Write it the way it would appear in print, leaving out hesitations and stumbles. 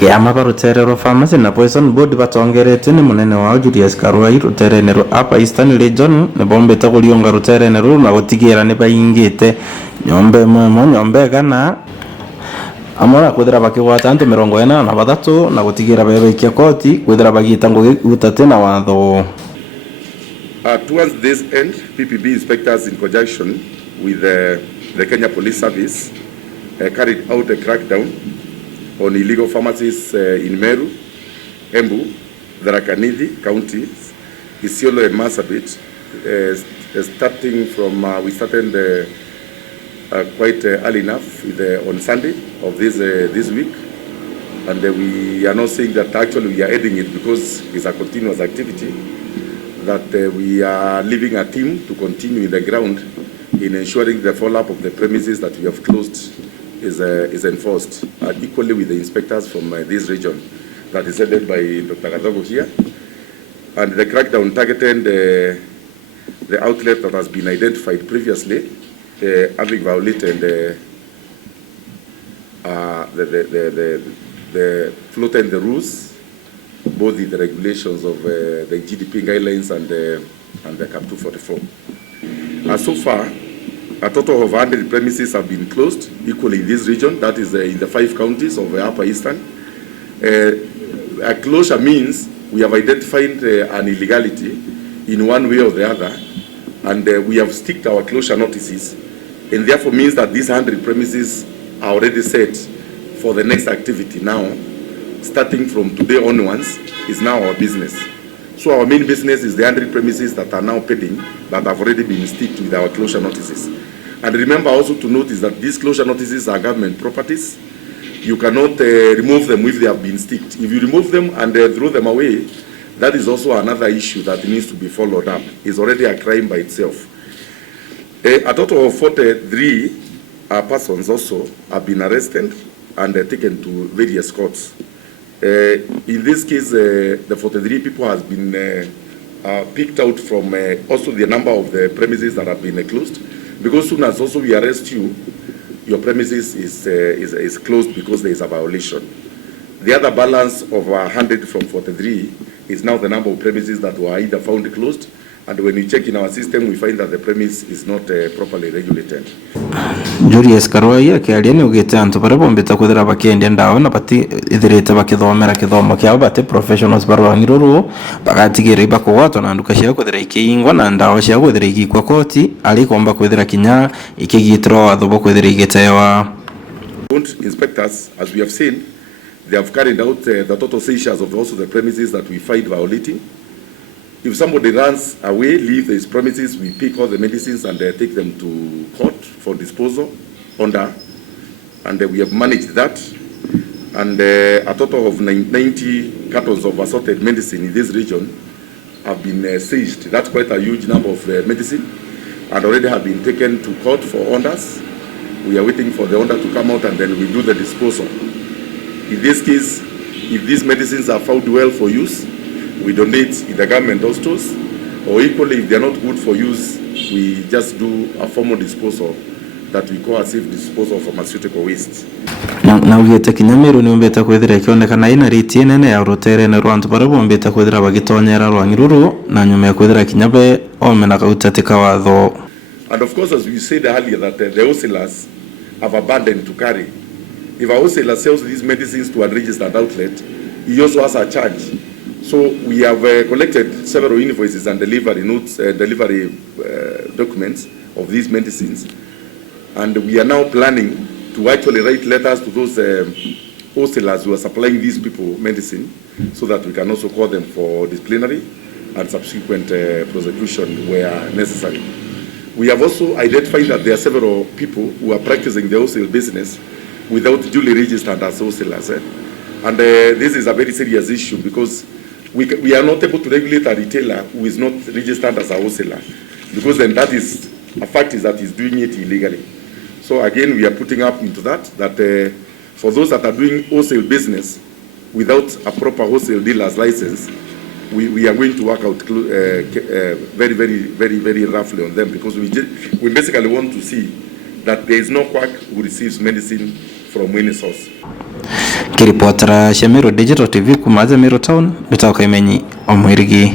kiama pa ruterero pharmacy na poison board batongerete ni munene wao Julius Karwai ruterenero apa Eastern Region ne bombe tagulionga ruterenero na gutigera ne bayingite nyombe gana amora kwithira bakigwata antu 43 na gutigira bebeikia koti kwithira bagita ngutate na watho. Towards this end, PPB inspectors in conjunction with the Kenya Police Service carried out a crackdown on illegal pharmacies in Meru, Embu, Tharaka Nithi counties, Isiolo and Marsabit. Starting from, we started quite early enough on Sunday of this week, and we are not saying that actually we are adding it because it's a continuous activity, that we are leaving a team to continue in the ground in ensuring the follow-up of the premises that we have closed is enforced, equally with the inspectors from this region that is headed by Dr. Gadago here. And the crackdown targeted the outlet that has been identified previously, having violated the floated the rules, both the regulations of the GDP guidelines and the CAP 244. So far, a total of 100 premises have been closed, equally in this region, that is in the 5 counties of Upper Eastern. A closure means we have identified an illegality in one way or the other, and we have sticked our closure notices, and therefore means that these 100 premises are already set for the next activity now. Starting from today onwards is now our business. So our main business is the 100 premises that are now pending, that have already been sticked with our closure notices. And remember also to notice that these closure notices are government properties. You cannot remove them if they have been sticked. If you remove them and throw them away, that is also another issue that needs to be followed up. It's already a crime by itself. A total of 43 persons also have been arrested and taken to various courts. In this case, the 43 people has been picked out from also the number of the premises that have been closed, because soon as also we arrest you, your premises is closed because there is a violation. The other balance of 100 from 43 is now the number of premises that were either found closed, and when we check in our system, we find that the premise is not properly regulated. Julius Karwai akiaria ni ugite antu bare bombeta kuthira bakiendia ndawa na bati ithirite bakithomera kithomo kiao bati professionals barwangiruru bagatigire bakugwatwo na nduka cia kuthira ikiingwa na ndawa cia kuthira igikwa koti ali komba kuthira kinya ikigitro watho bo kuthira igitewa. Inspectors, as we have seen, they have carried out the total seizures of also the premises that we find violating. If somebody runs away, leave his premises, we pick all the medicines and take them to court for disposal under, and we have managed that. And a total of 90 cartons of assorted medicine in this region have been seized. That's quite a huge number of medicine, and already have been taken to court for orders. We are waiting for the order to come out, and then we do the disposal. In this case, if these medicines are found well for use, we donate in the government stores, or equally if they are not good for use, we just do a formal disposal that we call a safe disposal of pharmaceutical waste. Na ugite kinyamiru ni umbeta kwithira ikionekana ina riti nene ya ruterene rwantu bare bombeta kwithira bagitonyera rwangiruru na nyuma ya kwithira kinyabe omena kautatika watho. And of course, as we said earlier, that the wholesalers have abandoned to carry. If a wholesaler sells these medicines to a registered outlet, he also has a charge. So we have collected several invoices and delivery notes, delivery documents of these medicines, and we are now planning to actually write letters to those wholesalers who are supplying these people medicine, so that we can also call them for disciplinary and subsequent prosecution where necessary. We have also identified that there are several people who are practicing the wholesale business without duly registered as wholesalers, and this is a very serious issue because we are not able to regulate a retailer who is not registered as a wholesaler, because then that is a fact is that he's doing it illegally. So again, we are putting up into that for those that are doing wholesale business without a proper wholesale dealer's license, we are going to work out very roughly on them, because we basically want to see that there is no quack who receives medicine from any source. Kiripotera Shamiro Digital TV kumaza Miro Town, Bitauka Imenyi Omwirigi.